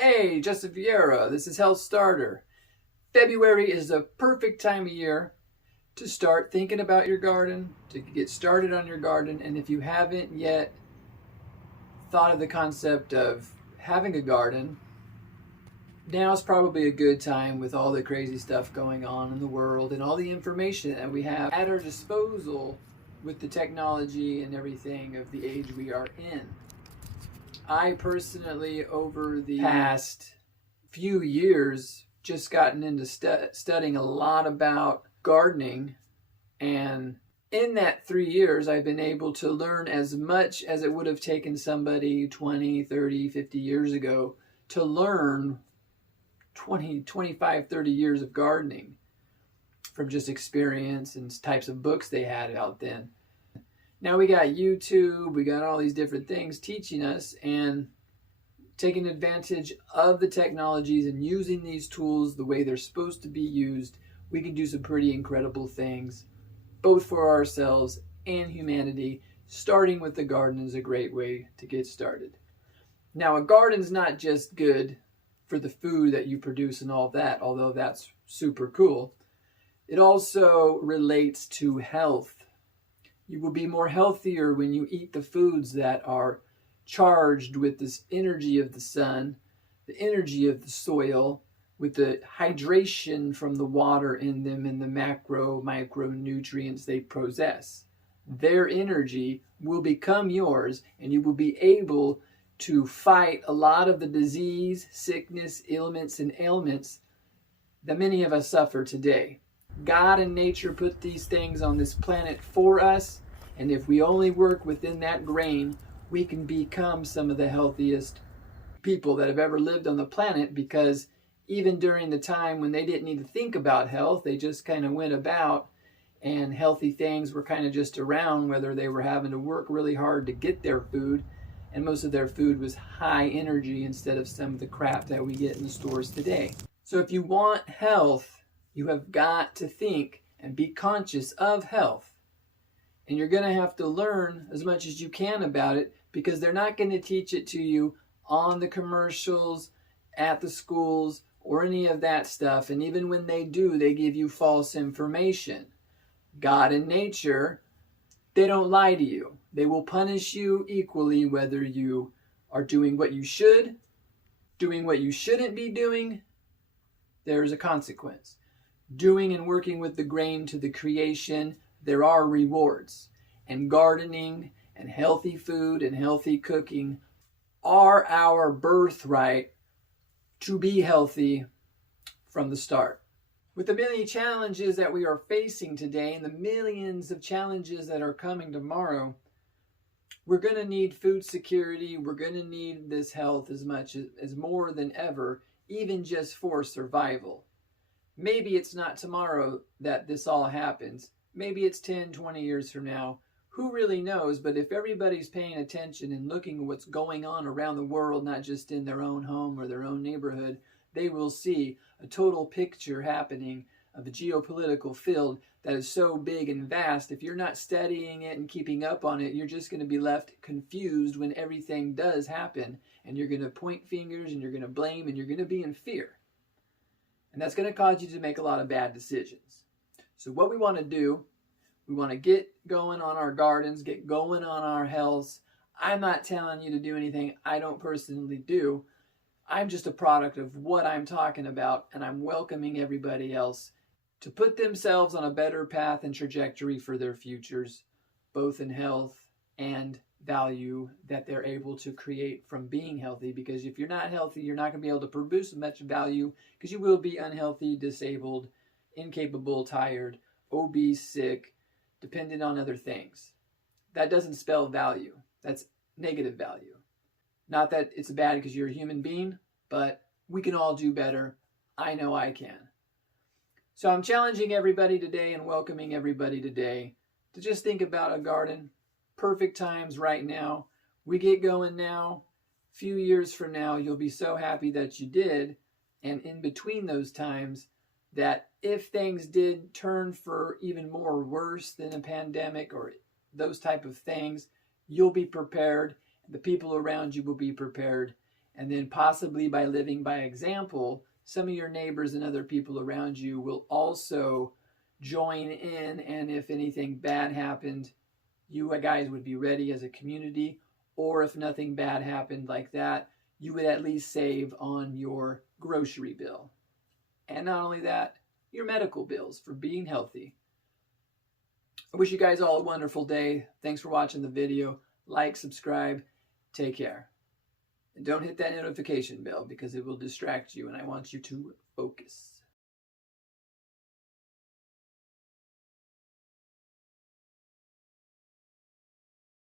Hey, Justin Vieira, this is Health Starter. February is the perfect time of year to start thinking about your garden, to get started on your garden, and if you haven't yet thought of the concept of having a garden, now's probably a good time with all the crazy stuff going on in the world and all the information that we have at our disposal with the technology and everything of the age we are in. I personally, over the past few years, just gotten into studying a lot about gardening. And in that 3 years, I've been able to learn as much as it would have taken somebody 20, 30, 50 years ago to learn 20, 25, 30 years of gardening from just experience and types of books they had out then. Now we got YouTube, we got all these different things teaching us, and taking advantage of the technologies and using these tools the way they're supposed to be used, we can do some pretty incredible things, both for ourselves and humanity. Starting with the garden is a great way to get started. Now, a garden's not just good for the food that you produce and all that, although that's super cool. It also relates to health. You will be more healthier when you eat the foods that are charged with this energy of the sun, the energy of the soil, with the hydration from the water in them and the micronutrients they possess. Their energy will become yours, and you will be able to fight a lot of the disease, sickness, ailments, and ailments that many of us suffer today. God and nature put these things on this planet for us, and if we only work within that grain, we can become some of the healthiest people that have ever lived on the planet, because even during the time when they didn't need to think about health, they just kind of went about, and healthy things were kind of just around, whether they were having to work really hard to get their food, and most of their food was high energy instead of some of the crap that we get in the stores today. So if you want health, you have got to think and be conscious of health. And you're going to have to learn as much as you can about it, because they're not going to teach it to you on the commercials, at the schools, or any of that stuff. And even when they do, they give you false information. God and nature, they don't lie to you. They will punish you equally whether you are doing what you should, doing what you shouldn't be doing. There is a consequence. Doing and working with the grain to the creation, there are rewards. And gardening and healthy food and healthy cooking are our birthright to be healthy from the start. With the many challenges that we are facing today and the millions of challenges that are coming tomorrow, we're going to need food security. We're going to need this health as much as more than ever, even just for survival. Maybe it's not tomorrow that this all happens. Maybe it's 10, 20 years from now. Who really knows? But if everybody's paying attention and looking at what's going on around the world, not just in their own home or their own neighborhood, they will see a total picture happening of a geopolitical field that is so big and vast. If you're not studying it and keeping up on it, you're just going to be left confused when everything does happen. And you're going to point fingers and you're going to blame and you're going to be in fear. And that's going to cause you to make a lot of bad decisions. So what we want to do, we want to get going on our gardens, get going on our health. I'm not telling you to do anything I don't personally do. I'm just a product of what I'm talking about, and I'm welcoming everybody else to put themselves on a better path and trajectory for their futures, both in health and value that they're able to create from being healthy. Because if you're not healthy, you're not going to be able to produce much value, because you will be unhealthy, disabled, incapable, tired, obese, sick, dependent on other things. That doesn't spell value. That's negative value. Not that it's bad because you're a human being, but we can all do better. I know I can. So I'm challenging everybody today and welcoming everybody today to just think about a garden. Perfect times right now. We get going now. A few years from now, you'll be so happy that you did. And in between those times, that if things did turn for even more worse than a pandemic or those type of things, you'll be prepared. The people around you will be prepared. And then possibly by living by example, some of your neighbors and other people around you will also join in. And if anything bad happened, you guys would be ready as a community. Or if nothing bad happened like that, you would at least save on your grocery bill. And not only that, your medical bills for being healthy. I wish you guys all a wonderful day. Thanks for watching the video. Like, subscribe, take care. And don't hit that notification bell because it will distract you and I want you to focus.